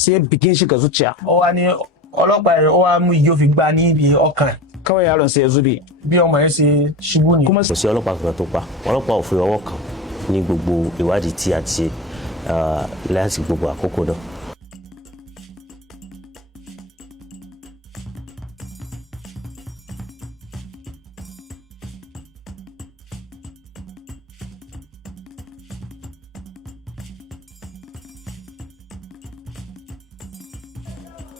sai ya bige shi ga zuciya. Ó wá ní ọlọ́pàá yẹn ó wá mú igi ó fi gbá ní ibi ọkàn. Kawai yaron sai ya zube. Bí ọmọ yẹn ṣe ṣubú ni. Kò sí ọlọ́pàá kankan tó pa, ọlọ́pàá ò fi ọwọ́ kàn ní gbogbo ìwádìí tí a ti ṣe láti gbogbo àkókò náà.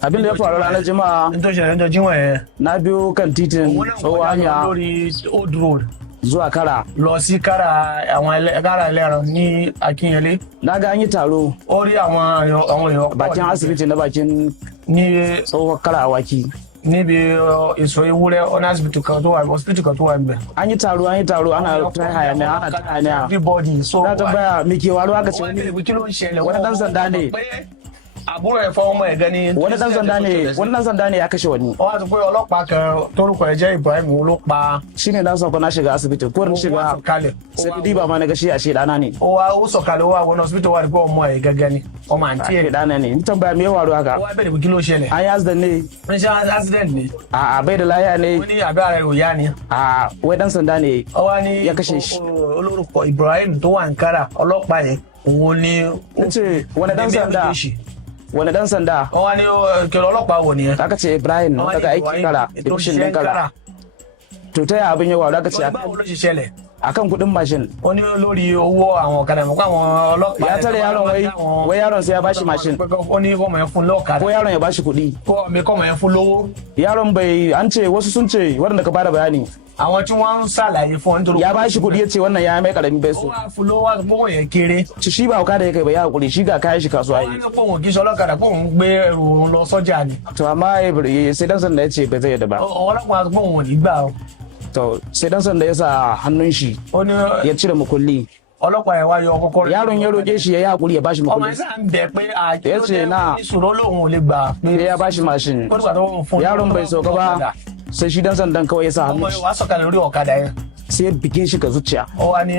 Abin da ya faru ranar Juma'a. Ní tó ṣẹlẹ̀ ní Juma'a yẹn. Na biyo kan titin tsohon hanya lórí Old Road zuwa Kara. lọ sí Kara àwọn Kara ẹlẹ́ran ní Akínyẹlé. Na ga an yi taro. Ó rí àwọn èèyàn bakin asibiti na bakin ní tsohon Kara Awaki. níbi ìsọ ewúrẹ́ ọ̀nà hospital kan tó wà níbẹ̀. An yi taro ana ta hayaniya. Everybody so. Na tambaya me ke waru aka ce wani kí ló ń ṣẹlẹ̀ wani dan sanda ne. Àbúrò ẹ̀ fọwọ́ ọmọ ẹ̀ gan ni. Wani dan sanda ne ya kashe wani. Ó wá sọ pé ọlọ́pàá kan tórúkọ ẹ̀ jẹ́ Ibrahim ló pa. Shine dan sauko na shiga asibiti ko na shiga sai da diba ma na ga shi a she dana ne. Ó sọ̀kalẹ̀ ó wá wọnà hospital wà ní pé ọmọ ẹ̀ gẹ́gẹ́ ni ọmọ àǹtí ẹ̀ dana ne. Ni tambaya me ya waru haka. Ó wá bẹ̀rẹ̀ kí ló ṣẹlẹ̀. An yi accident ne. Wọ́n ṣe accident ni. A bai da laya ne. Ó ní àbí ara ẹ̀ ò yá ni. Wai dan sanda ne. Ó wá ní ya kashe shi. Olórúkọ Ibrahim tó wà ní Kara ọlọ́pàá yẹn òun ni. Nace wani dan sanda. Wani dan sanda. Ó wá ní kẹlẹ ọlọ́pàá wò nìyẹn. Aka ce Ibrahim daga aiki Kara division din Kara. To ta yaya abin ya waru aka ce báwo ló ṣe ṣẹlẹ̀. akan kudin mashin. Ó ní lórí owó àwọn ọ̀kadà mọ̀ pé àwọn ọlọ́pàá. Ya tare yaron wai yaron sai ya bashi mashin. Ó ní kọ́mọ yẹn fún lọ́kadà. Ko yaron ya bashi kuɗi. Kọ́mọ yẹn fún lówó. Yaron bai an ce wasu sun ce waɗanda ka bada bayani. Àwọn tí wọ́n ń ṣàlàyé fún ọ nítorí. Ya bashi kuɗi ya ce wannan ya mai karami bai Ó so. wá fún lówó wá gbówó yẹn kéré. Shi ba ka da ya kai ba ya hakuri shi ga kayan shi kasuwa Ó yi. ní pé òun kì í ṣe ọlọ́kadà pé òun gbé ẹrù òun lọ sọ́jà ni. To amma sai dan sanda ya ce bai zai yadda ba. Ọlọ́pàá sọ pé òun ò ní gbà o. To sai dan sanda ya sa hannun shi Ó ní ya cire makulli. ọlọ́pàá yẹn wá yọ kọ́kọ́rọ́. Yaron ya roƙe shi ya yi hakuri ya bashi Ọmọ makulli. yẹn sáà ń bẹ̀ pé Ya ce na ìṣòro lòun ò lè gbà. sai ya bashi mashin. Ó nígbà tó ń fún Yaron bai sauka ba sai shi dan sandan kawai ya sa Ọmọ hannun yẹn shi wá sọ̀kalẹ̀ lórí ọ̀kadà yẹn. sai ya bige shi ga zuciya. Ó wá ní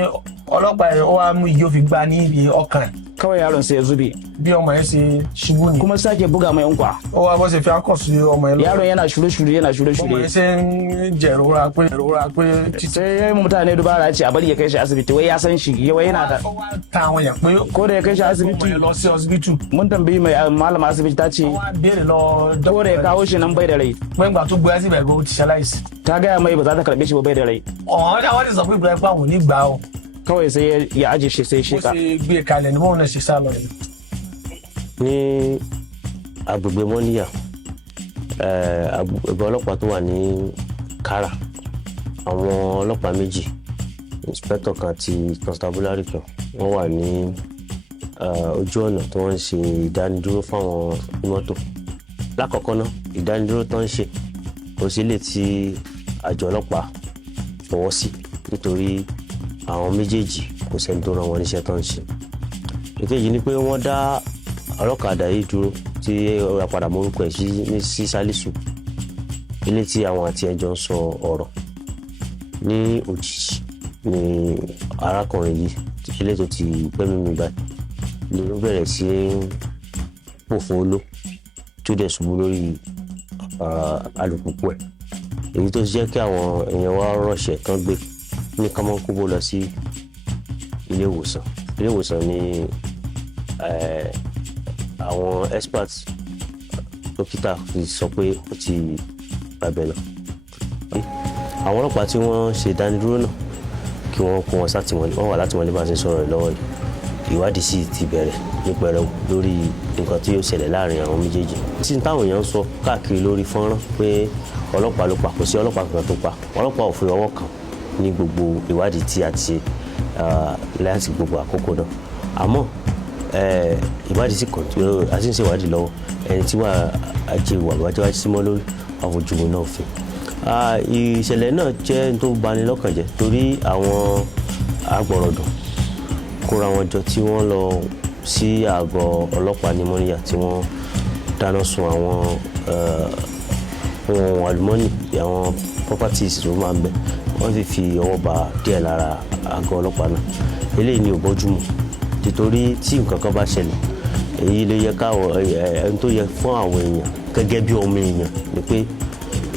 ọlọ́pàá yẹn ó wá mú igi ó fi gbá ní ibi ọkàn. Kawai yaron sai ya zube Bí ọmọ yẹn ṣe ṣubú ni. kuma sake buga mai unkwa. Ó wá bó ṣe fi akọ̀ sí ọmọ yẹn lọ. Yaron yana shure-shure yana Ọmọ yẹn shure-shure. ṣe ń jẹ̀rora pé Sai ya yi mutane dubara ya ce a bari ya kai shi asibiti wai ya san shi wai yana da. Ó wá ta àwọn yẹn pé Ko da ya kai shi ọmọ asibiti yẹn lọ sí ọsibítù. mun tambayi mai malama asibiti ta ce Ó wá béèrè lọ ko da ya kawo shi nan bai da rai. Nígbà tó gbé síbẹ̀ ló ti ṣaláìsí. Ta gaya mai ba za ta karɓe shi ba bai da rai. Àwọn ti sọ pé Ibrahim pàwọn ò ní gbà o. Kawai sai ya aje shi sai Bó shi ka. ṣe gbé kalẹ̀ ni bóun náà ṣe sá lọ yìí. Ní agbègbè mọ́níyà agbègbè ọlọ́pàá tó wà ní Kara, àwọn ọlọ́pàá méjì, inspector kan àti constabulary kan, wọ́n wà ní ojú ọ̀nà tí wọ́n ń ṣe ìdánidúró fáwọn mọ́tò. Lákọ̀ọ́kọ́ náà ìdánidúró tó ń ṣe kò sí lè tí àjọ ọlọ́pàá fọwọ́ sí nítorí àwọn méjèèjì kò sẹ́ni tó rán wọn níṣẹ́ tó ń ṣe. Ìkejì ni pé wọ́n dá ọlọ́kadà yìí dúró tí ó padà mórúkọ ẹ̀ sí Sálísù, ilé tí àwọn àti ẹjọ́ ń sọ ọ̀rọ̀. Ní òjijì ni arákùnrin yìí ilé tó ti gbẹ́mí mi báyìí ló bẹ̀rẹ̀ sí pòfolo tó dẹ̀ ṣubú lórí alùpùpù ẹ̀, èyí tó jẹ́ kí àwọn èèyàn wá rọ̀ṣẹ̀ kan gbé ní kọ́mọ́kóbó lọ sí ilé ìwòsàn ní àwọn experts dókítà fi sọ pé ó ti bàbẹ̀ lọ. Àwọn ọlọ́pàá tí wọ́n ṣe ìdánidúró náà kí wọ́n kó wọn sátìmọ́lé, wọ́n wà látìmọ́lé bá ṣe sọ̀rọ̀ lọ́wọ́ yìí. Ìwádìí sì ti bẹ̀rẹ̀ ní pẹrẹu lórí nǹkan tí yóò ṣẹlẹ̀ láàrin àwọn méjèèjì. Tí táwọn èèyàn ń sọ káàkiri lórí fọ́nrán pé ọlọ́pàá ló pa, kò sí ọlọ́pàá kankan tó pa, ọlọ́pàá ò fi ọwọ́ kàn ní gbogbo ìwádìí tí a ti ṣe láti gbogbo àkókò náà. Àmọ́ ìwádìí sì kọ̀ntínú, a sì ń ṣe ìwádìí lọ́wọ́. Ẹni tí wàá ajé ìwà àbájá wájú símọ́ lórí àfojúwo náà fi. Ìṣẹ̀lẹ̀ náà jẹ́ tó bani lọ́kàn jẹ́ torí àwọn agbọ̀rọ̀dùn kóra wọn jọ tí wọ́n lọ sí àgọ́ ọlọ́pàá ní Mọ́níyà tí wọ́n dáná sun àwọn ohun àlùmọ́nì, àwọn properties tó máa ń bẹ, wọ́n sì fi ọwọ́ ba díẹ̀ lára àgọ́ ọlọ́pàá náà. Eléyìí ni ò bójúmu nítorí tí nǹkan kan bá ṣẹlẹ̀ èyí ló yẹ káwọn ẹni tó yẹ fún àwọn èèyàn gẹ́gẹ́ bí ọmọ èèyàn ni pé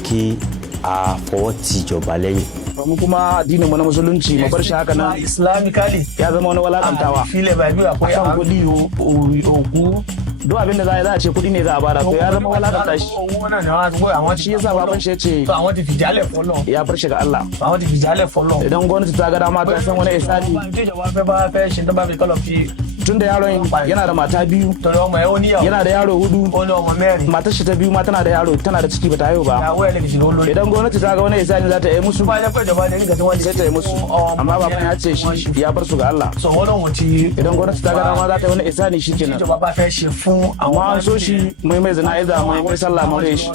kí a fọwọ́ ti ìjọba lẹ́yìn. mu kuma addinin mu na musulunci mu bar shi haka nan islamically ya zama wani walakantawa file ba biyu akwai akan kuɗi ogu duk abin da za a ce kuɗi ne za a bada to ya zama walakanta shi shi yasa baban shi ya ce àwọn ti fìjálẹ̀ fọ́lọ̀ ya bar shi ga Allah àwọn ti fìjálẹ̀ fọ́lọ̀ idan gwamnati ta ga dama ta san wani isani ìjọba fẹ́ bá fẹ́ ṣe tó bá fi kọ́lọ̀ fi tun da yaron yana da mata biyu tọrọ ọmọ ẹ ó níyàwó yana da yaro hudu ó ní ọmọ mẹ́rin matar shi ta biyu ma tana da yaro tana da ciki bata haihu ba ìyàwó ẹ̀ lè fi ṣòro lórí. idan gwamnati ta ga wani isani za ta yi musu bá jẹ́ pé ìjọba ní nǹkan tí wọ́n lè sai ta yi musu amma baban ya ce shi ya bar su ga Allah sọ wọ́n lóhun ti idan gwamnati ta ga dama za ta yi wani isani shikenan ìjọba bá fẹ́ ṣe fún amma an so shi mai zina iza mai sallah mai shi